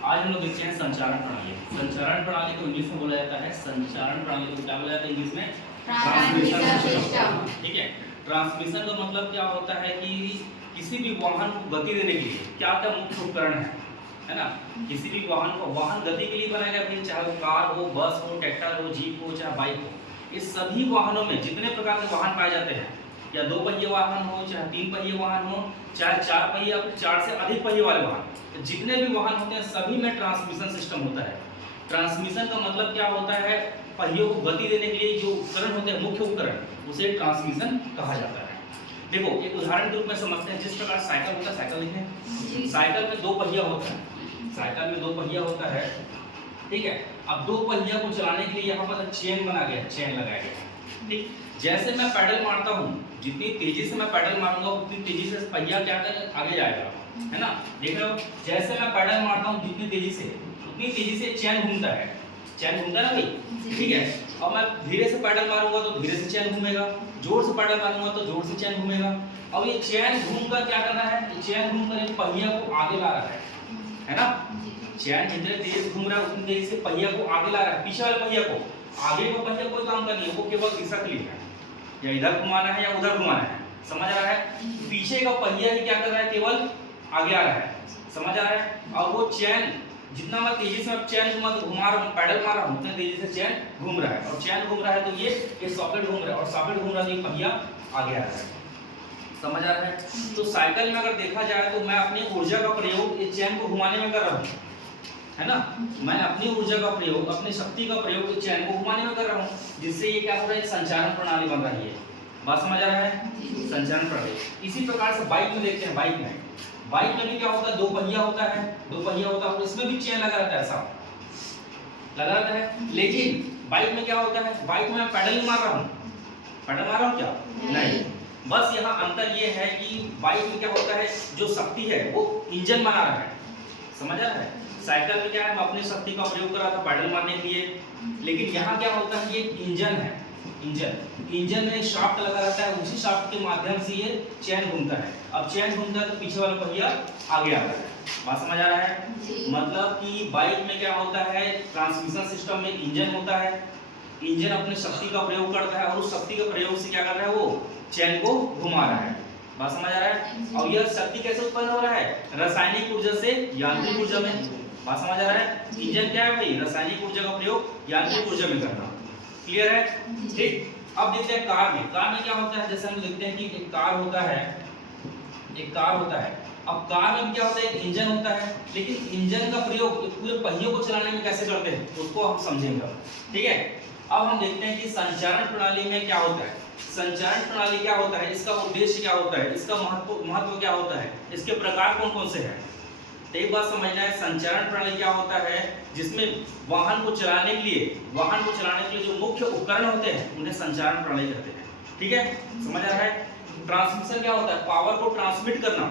आज हम लोग देखते हैं संचारण प्रणाली। संचारण प्रणाली को इंग्लिश में बोला जाता है, संचारण प्रणाली को क्या बोला जाता है इंग्लिश में? Transmission system. ठीक है। ट्रांसमिशन का मतलब क्या होता है कि किसी भी वाहन को गति देने के लिए क्या क्या मुख्य उपकरण है ना? किसी भी वाहन को वाहन गति के लिए बनाया गया, फिर चाहे वो कार हो, बस हो, ट्रैक्टर हो, जीप हो, चाहे बाइक हो, इस सभी वाहनों में जितने प्रकार के वाहन पाए जाते हैं, या 2 पहिए वाहन हो, चाहे 3 पहिए वाहन हो, चाहे 4 पहिए या 4 से अधिक पहिए वाले वाहन, तो जितने भी वाहन होते हैं सभी में ट्रांसमिशन सिस्टम होता है। ट्रांसमिशन का मतलब क्या होता है? पहियों को गति देने के लिए जो उपकरण होते हैं, मुख्य उपकरण, उसे ट्रांसमिशन कहा जाता है। देखो एक उदाहरण के रूप में समझते हैं। जिस प्रकार साइकिल होता है, साइकिल देखें, साइकिल में 2 पहिया होता है, साइकिल में 2 पहिया होता है, ठीक है। अब 2 पहिया को चलाने के लिए यहाँ पर चेन बना गया, चेन लगाया गया, ठीक। जैसे मैं पैडल मारता हूँ, जितनी तेजी से मैं पैडल मारूंगा उतनी तेजी से पहिया क्या करेगा, आगे जाएगा, है ना? देख रहे हो, जैसे मैं पैडल मारता हूँ जितनी तेजी से, उतनी तेजी से चेन घूमता है, चेन घूमता है ना भाई, ठीक है। अब मैं धीरे से पैडल मारूंगा तो धीरे से चेन घूमेगा, जोर से पैडल मारूंगा तो जोर से चेन घूमेगा। अब ये चेन घूमकर क्या कर रहा है? चेन घूमकर पहिया को आगे ला रहा है ना? चैन जितने तेज घूम रहा है उतनी तेजी से पहिया को आगे ला रहा है, पीछे वाले पहिया को। आगे का पहिया कोई काम करनी है, वो केवल दिशा के लिए है, या इधर घुमाना है या उधर घुमाना है, समझ आ रहा है? पीछे का पहिया ही क्या कर रहा है? केवल आगे आ रहा है, समझ आ रहा है? और वो चैन जितना मैं तेजी से चैन घुमा तो घुमा रहा हूँ, पैडल मार रहा हूँ, उतने तेजी से चैन घूम रहा है, और चैन घूम रहा है तो ये सॉकेट घूम रहा है, और सॉकेट घूम रहा है तो ये पहिया आगे आ रहा है, समझ आ रहा है? तो साइकिल में अगर देखा जाए तो मैं अपनी ऊर्जा का प्रयोग इस चैन को घुमाने में कर रहा हूँ, है ना? मैं अपनी ऊर्जा का प्रयोग, अपनी शक्ति का प्रयोग इस चैन को घुमाने में कर रहा हूँ, जिससे ये क्या हो रहा है? संचारण प्रणाली बन रही है। बात समझ आ रहा है? संचारण प्रणाली। इसी प्रकार से बाइक में देखते हैं, बाइक में भी क्या होता है? 2 पहिया होता है, 2 पहिया होता है, और इसमें भी चेन लगा रहता है, ऐसा लगा रहता है। लेकिन बाइक में क्या होता है? बाइक में मैं पैडल नहीं मार रहा हूँ, पैडल मार रहा हूँ क्या? नहीं। बस यहाँ अंतर ये है कि बाइक में क्या होता है? जो शक्ति है वो इंजन बना रहा है, समझ आ रहा है? साइकिल में क्या है? मैं अपनी शक्ति का प्रयोग कर रहा था पैडल मारने के लिए, लेकिन यहाँ क्या होता है? ये इंजन है, इंजन में शाफ्ट लगा रहता है, उसी शाफ्ट के माध्यम से ये चैन घूमता है। अब चैन घूमता है तो पीछे वाला पहिया आगे आता है। बात समझ आ रहा है? मतलब कि बाइक में क्या होता है? ट्रांसमिशन सिस्टम में इंजन होता है, इंजन अपनी शक्ति का प्रयोग करता है, और उस शक्ति के प्रयोग से क्या कर रहा है? वो चैन को घुमा रहा है। बात समझ आ रहा है? और यह शक्ति कैसे उत्पन्न हो रहा है? रासायनिक ऊर्जा से यांत्रिक ऊर्जा में। बात समझ आ रहा है? इंजन क्या है भाई? रासायनिक ऊर्जा का प्रयोग यांत्रिक ऊर्जा में करना। क्लियर है? ठीक। अब देखते हैं कार में। कार में क्या होता है? जैसे हम देखते हैं कि एक कार होता है, एक कार होता है। अब कार में क्या होता है? एक इंजन होता है, लेकिन इंजन का प्रयोग पूरे पहियों को चलाने में कैसे करते हैं उसको हम समझेंगे, ठीक है? अब हम देखते हैं कि संचारण प्रणाली में क्या होता है। संचारण प्रणाली क्या होता है? इसका उद्देश्य क्या होता है? इसका महत्व क्या होता है? इसके प्रकार कौन कौन से हैं? तो एक बात समझना है, संचारण प्रणाली क्या होता है? जिसमें वाहन को चलाने के लिए जो मुख्य उपकरण होते हैं उन्हें संचारण प्रणाली कहते हैं, ठीक है? समझ आ रहा है? ट्रांसमिशन क्या होता है? पावर को ट्रांसमिट करना,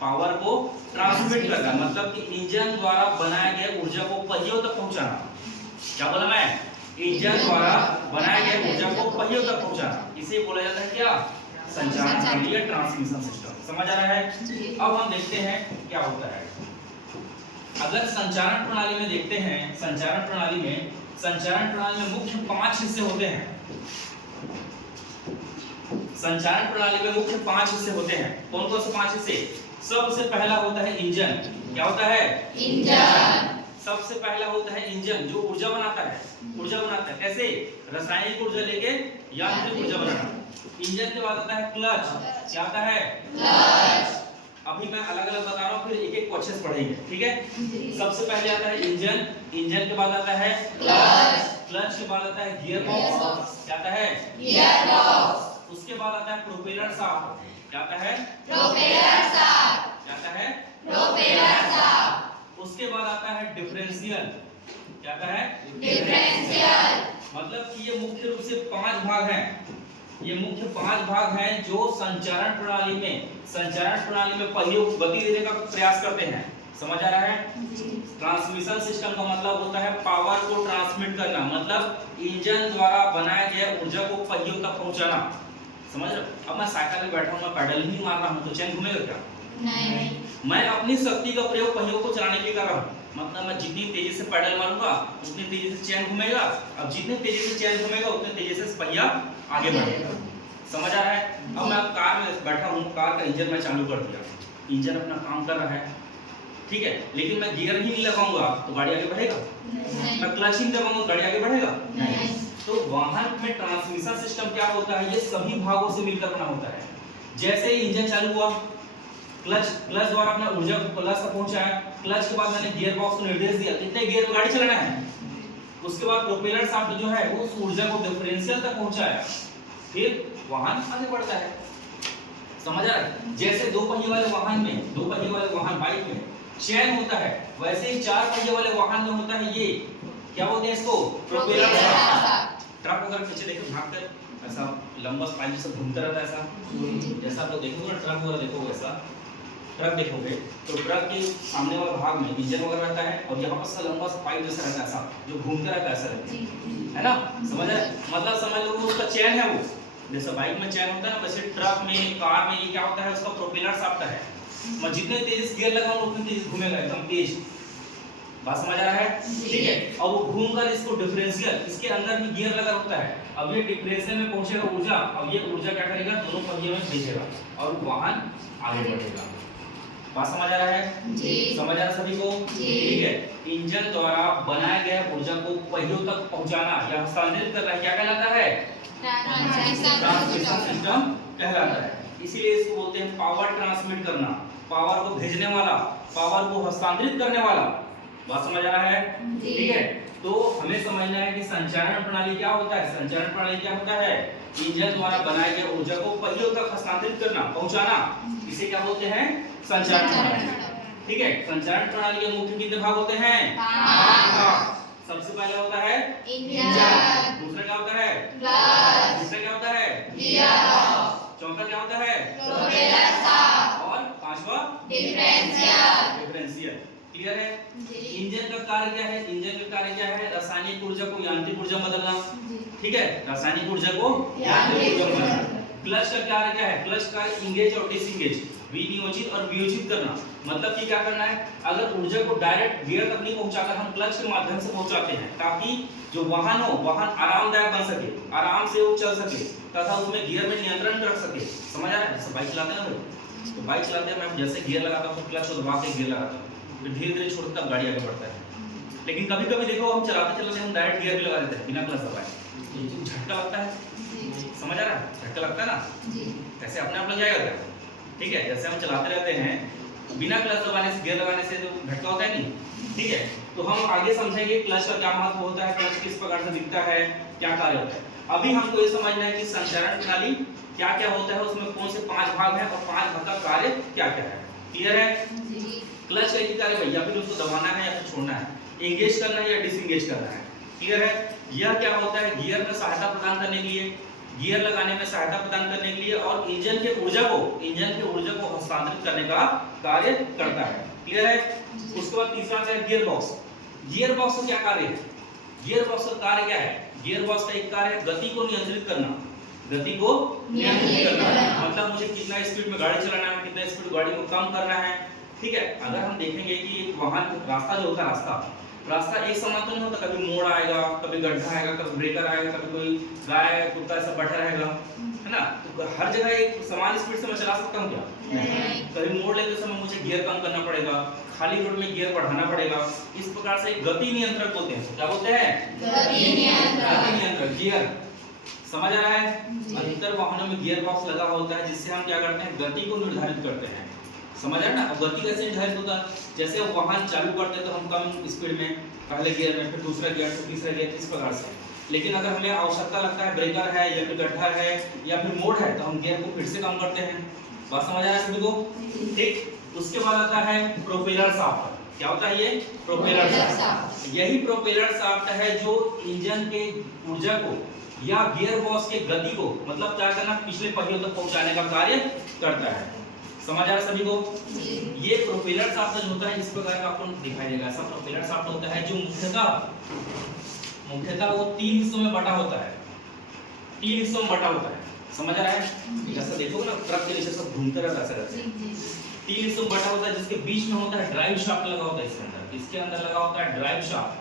पावर को ट्रांसमिट करना मतलब कि इंजन द्वारा बनाया गया ऊर्जा को पहियों तक पहुंचाना। क्या बोला मैं? इंजन द्वारा बनाया गया ऊर्जा को पहियों तक पहुंचाना, इसे बोला जाता है क्या? संचारण प्रणाली या ट्रांसमिशन सिस्टम। समझ आ रहा है? अब हम देखते हैं क्या होता है। अगर संचारण प्रणाली में देखते हैं, संचारण प्रणाली में मुख्य 5 हिस्से होते हैं। संचारण प्रणाली में मुख्य 5 हिस्से होते हैं। कौन कौन से 5 हिस्से? सबसे पहला होता है इंजन। क्या होता है? इंजन। सबसे पहला होता है इंजन, जो ऊर्जा बनाता है। कैसे? रासायनिक ऊर्जा लेके यांत्रिक ऊर्जा बनाना। इंजन के बाद आता है क्लच। क्या आता है? क्लच। अभी मैं अलग अलग बता रहा हूँ, फिर एक एक को अच्छे से पढ़ेंगे, ठीक है? सबसे पहले आता है इंजन के बाद आता है क्लच के बाद आता है गियर बॉक्स। क्या आता है? Gear box. उसके बाद आता है प्रोपेलर शाफ्ट। क्या आता है? Propeller shaft. क्या आता है? Propeller shaft. उसके बाद आता है डिफरेंशियल। क्या आता है? डिफरेंशियल। मतलब कि ये मुख्य रूप से 5 भाग हैं। ये मुख्य 5 भाग हैं जो संचारण प्रणाली में पहियों को गति देने का प्रयास करते हैं। समझ आ रहा है? ट्रांसमिशन सिस्टम का मतलब होता है पावर को ट्रांसमिट करना, मतलब इंजन द्वारा बनाया गया ऊर्जा को पहियों तक पहुंचाना। समझ रहे हो? अब मैं साइकिल में बैठा हूं, मैं पैडल ही मार रहा हूं तो चैन घूमेगा क्या? नहीं। मैं अपनी शक्ति का प्रयोग पहियों को चलाने के लिए कर रहा हूं, मतलब मैं जितनी तेजी से पैडल मारूंगा उतनी तेजी से चेन घूमेगा, अब जितनी तेजी से चेन घूमेगा उतनी तेजी से पहिया आगे बढ़ेगा। समझ आ रहा है? अब मैं कार में बैठा हूँ, कार का इंजन मैं चालू कर दिया, इंजन अपना काम कर रहा है, ठीक है, लेकिन मैं गियर ही नहीं लगाऊंगा तो गाड़ी आगे बढ़ेगा? मैं क्लच ही दबाऊंगा गाड़ी आगे बढ़ेगा? नहीं। तो वाहन में ट्रांसमिशन सिस्टम क्या होता है, ये सभी भागों से मिलकर बना होता है। जैसे ही इंजन चालू हुआ, क्लच द्वारा अपना ऊर्जा को क्लच तक पहुंचाया, क्लच के बाद मैंने गियर बॉक्स को निर्देश दिया कितने गियर में गाड़ी चलाना है, उसके बाद प्रोपेलर शाफ्ट जो है वो उस ऊर्जा को डिफरेंशियल तक पहुंचाया, फिर वाहन आगे बढ़ता है। समझ आ रहा है? जैसे दो पहिए वाले वाहन बाइक में चेन होता है, वैसे ही चार पहिए वाले वाहन में होता है ये, क्या बोलते हैं इसको? Propeller shaft. ट्रक अगर पीछे देखो भागकर ऐसा लंबा स्पाइक से घूमता रहता है, ऐसा जैसा आप लोग देखोगे ना, ट्रक वगैरह देखोगे, ऐसा ट्रक देखोगे तो ट्रक के सामने वाले भाग में इंजन वगैरह रहता है और यहाँ पर लंबा स्पाइक जैसा रहता है, ऐसा जो घूमता रहता है, ऐसा रहता है ना? समझ रहे? मतलब समझ लो उसका चेन है, वो जैसे बाइक में चेन होता है ना, वैसे ट्रक में कार में ये क्या होता है, उसका प्रोपेलर शाफ्ट है। मैं जितने तेज से गियर लगाऊंगा उतनी तेज घूमेगा, एकदम तेज। बात समझ आ रहा है? ठीक है। और वो घूमकर इसको डिफरेंशियल, इसके अंदर भी गियर लगा होता है, अब ये डिफरेंशियल में पहुंचेगा ऊर्जा, अब ये ऊर्जा क्या करेगा, दोनों पहियों में भेजेगा और वाहन आगे बढ़ेगा। बात समझ आ रहा है? जी। समझ आ रहा सभी को? ठीक है। इंजन द्वारा बनाए गए ऊर्जा को पहियों तक पहुंचाना या हस्तांतरित करना क्या कहलाता है? ट्रांसमिशन सिस्टम कहलाता है। इसीलिए इसको बोलते हैं पावर ट्रांसमिट करना, पावर को भेजने वाला, पावर को हस्तांतरित करने वाला। बात समझ आ रहा है? ठीक है। तो हमें समझना है कि संचारण प्रणाली क्या होता है। संचारण प्रणाली क्या होता है? इंजन द्वारा बनाए गए ऊर्जा को पहियों तक हस्तांतरित करना, पहुंचाना, इसे क्या बोलते हैं? संचारण प्रणाली। ठीक है। संचारण प्रणाली के मुख्य कितने भाग होते हैं? 5। सबसे पहले होता है इंजन, दूसरा क्या होता है? क्लच, तीसरा क्या होता है? गियर बॉक्स, चौथा क्या होता है? प्रोपेलर शाफ्ट और पांचवा डिफरेंशियल। क्लियर है? इंजन का कार्य क्या है? इंजन का कार्य क्या है? रासायनिक ऊर्जा को यांत्रिक ऊर्जा में बदलना। ठीक है, रासायनिक ऊर्जा को यांत्रिक ऊर्जा में बदलना। क्लच का कार्य क्या है? क्लच का इंगेज और डिसएंगेज, विनियोजित और वियोजित करना। मतलब कि क्या करना है, अगर ऊर्जा को डायरेक्ट गियर तक नहीं पहुंचाकर हम क्लच के माध्यम से पहुंचाते हैं, ताकि जो वाहन हो, वाहन आरामदायक बन सके, आराम से वो चल सके तथा उसमें गियर में नियंत्रण रख सके। समझ आ रहा है? जैसे बाइक चलाते हैं ना भाई, तो बाइक चलाते हैं, मैं जैसे गियर लगाता हूं तो क्लच को दबा के गियर लगाता हूं, फिर धीरे-धीरे छोड़ता तब गाड़ी आगे बढ़ता है। लेकिन कभी-कभी देखो हम चलाते हम डायरेक्ट गियर भी लगा देते हैं बिना क्लच दबाए, झटका लगता है। समझ आ रहा है? झटका लगता है ना, ऐसे अपने आप लग जाएगा क्या? ठीक है, जैसे हम चलाते रहते हैं बिना क्लच दबाने से, गियर लगाने से, तो झटका होता है नहीं। ठीक है, तो हम आगे समझेंगे क्लच का क्या महत्व होता है, क्लच किस प्रकार से दिखता है, क्या कार्य होता है। अभी हमको ये समझना है कि संचारण प्रणाली क्या क्या होता है, उसमें कौन से 5 भाग हैं और 5 भाग का कार्य क्या क्या है। क्लियर है? क्लच का एक कार्य भैया, फिर उसको दबाना है या फिर छोड़ना है, एंगेज करना है या डिसएंगेज करना है। क्लियर है? यह क्या होता है, गियर में सहायता प्रदान करने के लिए, गियर लगाने में सहायता प्रदान करने के लिए और इंजन के ऊर्जा को हस्तांतरित करने का कार्य करता है। क्लियर है? उसके बाद तीसरा है गियर बॉक्स। गियर बॉक्स का क्या कार्य है? गियर बॉक्स का कार्य क्या है? गियर बॉक्स का एक कार्य है गति को नियंत्रित करना, गति को नियंत्रित करना। मतलब मुझे कितना स्पीड में गाड़ी चलाना है, कितना स्पीड गाड़ी को कम करना है। ठीक है, अगर हम देखेंगे कि एक वाहन रास्ता जो होता है, रास्ता एक समान तो नहीं होता, कभी मोड़ आएगा, कभी गड्ढा आएगा, कभी ब्रेकर आएगा, कभी कोई गाय कुत्ता ऐसा बैठा रहेगा, है ना? तो हर जगह एक समान स्पीड से मैं चला सकता हूँ क्या? नहीं। कभी मोड़ लेते समय मुझे गियर कम करना पड़ेगा, खाली रोड में गियर बढ़ाना पड़ेगा। इस प्रकार से गति नियंत्रक होते हैं। क्या बोलते हैं? गति नियंत्रक, गियर। समझ आ रहा है? अधिकतर वाहनों में गियर बॉक्स लगा होता है, जिससे हम क्या करते हैं, गति को निर्धारित करते हैं। समझ रहे हैं ना? अब गति कैसे निर्धारित होता है, जैसे हम वाहन चालू करते हैं तो हम कम स्पीड में पहले गियर में, फिर दूसरा गियर, फिर तीसरा गियर, इस प्रकार से। लेकिन अगर हमें आवश्यकता लगता है, ब्रेकर है या फिर गड्ढा है या फिर मोड़ है, तो हम गियर को फिर से कम करते हैं। बात समझ आ रहा है सभी को? ठीक। उसके बाद आता है प्रोपेलर शाफ्ट। क्या होता है ये? Propeller shaft. यही प्रोपेलर शाफ्ट है जो इंजन के ऊर्जा को या गियर बॉक्स के गति को, मतलब क्या करना, पिछले पहियों तक पहुंचाने का कार्य करता है। समझ आ रहा है सभी को? ये प्रोपेलर शाफ्ट जो होता है इस प्रकार का आपको दिखाई देगा। ऐसा प्रोपेलर शाफ्ट होता है जो मुख्यतः वो 3 हिस्सों में बटा होता है। 3 हिस्सों में बटा होता है। समझ आ रहा है? जैसा देखोगे ना, ट्रक के नीचे सब घूमते रहता है, 3 हिस्सों में बटा होता है, जिसके बीच में होता है ड्राइव शाफ्ट लगा होता है इसके अंदर। इसके अंदर लगा होता है ड्राइव शाफ्ट।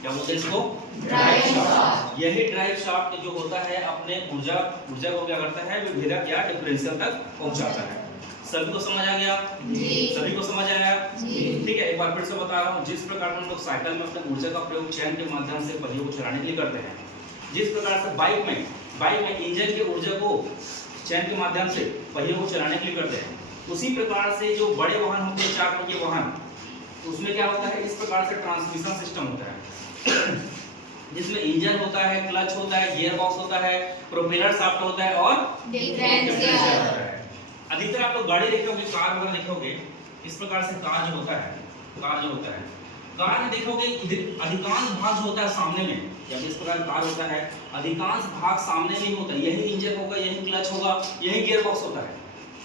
क्या बोलते हैं इसको? Drive shaft. यही ड्राइव शाफ्ट जो होता है अपने ऊर्जा को क्या करता है, विभेदक या डिफरेंशियल तक पहुंचाता है। सभी को समझ आ गया? जी। सभी को समझ आया? जी। ठीक है, एक बार फिर से बता रहा हूँ। जिस प्रकार हम लोग साइकिल में अपने ऊर्जा का प्रयोग चैन के माध्यम से पहियों को चलाने के लिए करते हैं, जिस प्रकार से बाइक में इंजन की ऊर्जा को चैन के माध्यम से पहियों को चलाने के लिए करते हैं, उसी प्रकार से जो बड़े वाहन होते हैं, चार पहिए वाहन, उसमें क्या होता है, इस प्रकार से ट्रांसमिशन सिस्टम होता है जिसमें इंजन होता है, क्लच होता है, गियर बॉक्स होता है, प्रोपेलर शाफ्ट होता है और डिफरेंशियल होता है। अधिकतर आप लोग गाड़ी देखोगे, कार वगैरह देखोगे, इस प्रकार से कार जो होता है, कार में देखोगे अधिकांश भाग जो होता है सामने में, जब इस प्रकार कार होता है अधिकांश भाग सामने में ही होता है। यही इंजन होगा, यही क्लच होगा, यही गियर बॉक्स होता है।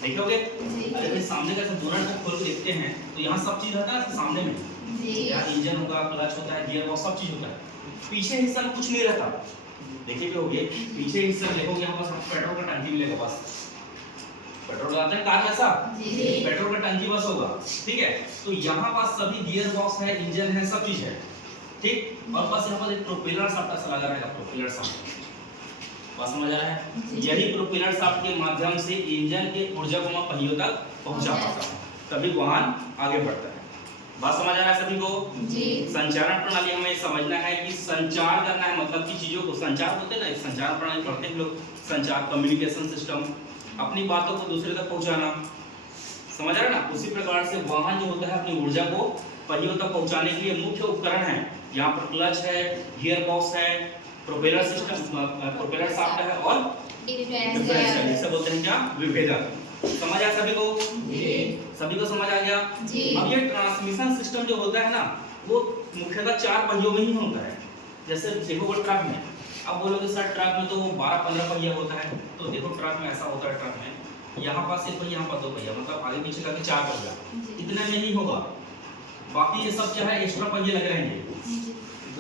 देखोगे अरे सामने का जब बोनट को खोल के देखते हैं तो यहाँ सब चीज रहता है सामने में। यहाँ इंजन होगा, क्लच होता है, गियर बॉक्स, सब चीज होता है। पीछे हिस्सा में कुछ नहीं रहता। देखिए होगे पीछे हिस्से में देखोगे यहाँ पर पेट्रोल का टंकी मिलेगा, बस पेट्रोल लगाते हैं कार में ऐसा, पेट्रोल का टंकी बस होगा। ठीक है, तो यहाँ पास सभी गियर बॉक्स है, इंजन है, सब चीज है। ठीक, और बस यहाँ पर एक प्रोपेलर शाफ्ट ऐसा लगा रहेगा, प्रोपेलर शाफ्ट। बात समझ आ रहा है? यही प्रोपेलर शाफ्ट के माध्यम से इंजन के ऊर्जा को मैं पहियों तक पहुंचा पाता हूँ, तभी वाहन आगे बढ़ता है। बात समझ आ रहा है सभी को? जी। संचारण प्रणाली हमें समझना है कि संचार करना है, मतलब कि चीजों को संचार होते हैं ना, संचार प्रणाली पढ़ते हैं लोग, संचार कम्युनिकेशन सिस्टम, अपनी बातों को दूसरे तक पहुंचाना। समझ आ रहा है ना? उसी प्रकार से वाहन जो होता है अपनी ऊर्जा को पहियों तक पहुंचाने के लिए मुख्य उपकरण है। यहाँ पर क्लच है, गियर बॉक्स है, प्रोपेलर सिस्टम, प्रोपेलर शाफ्ट है और डिफरेंशियल, जिसे बोलते हैं क्या, विभेदक। समझ आया सभी को? जी। सभी को समझ आ गया? जी। अब ये ट्रांसमिशन सिस्टम जो होता है ना, वो मुख्यतः चार पहियों में ही होता है। जैसे देखो वो ट्रक में, अब बोलोगे सर ट्रक में तो 12-15 पहिया होता है, तो देखो ट्रक में ऐसा होता है, ट्रक में यहाँ पास एक पहिया, यहाँ पर दो पहिया, मतलब आगे पीछे करके चार पहिया, इतने में ही होगा। बाकी ये सब क्या है, एक्स्ट्रा पहिए लगे रहेंगे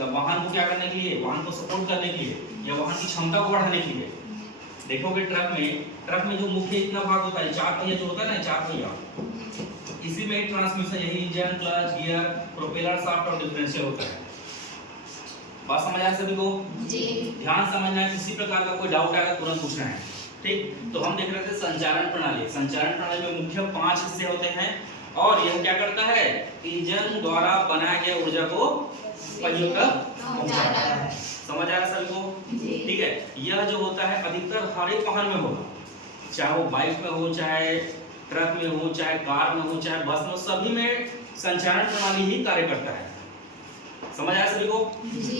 वाहन को क्या करने के लिए, वाहन को सपोर्ट करने के लिए या वाहन की क्षमता को बढ़ाने के लिए। देखोगे ट्रक में जो मुख्य इतना भाग होता है, चार पहिया जो होता है ना, चार पहिया, इसी में ही ट्रांसमिशन, यही engine, clutch, gear, propeller shaft और डिफरेंशियल होता है। बात समझ आया सभी को? जी। ध्यान समझना है, किसी प्रकार का कोई डाउट आएगा तुरंत पूछना है। ठीक, तो हम देख रहे थे संचारण प्रणाली। संचारण प्रणाली में मुख्य 5 हिस्से होते हैं और यह क्या करता है, इंजन द्वारा बनाया गया ऊर्जा को पहियों तक पहुंचाता है। समझ आ रहा है सभी को? ठीक है, यह जो होता है अधिकतर हर एक वाहन में होगा, चाहे वो बाइक में हो, चाहे ट्रक में हो, चाहे कार में हो, चाहे बस में, सभी में संचारण प्रणाली ही कार्य करता है। समझ आया सभी को? जी।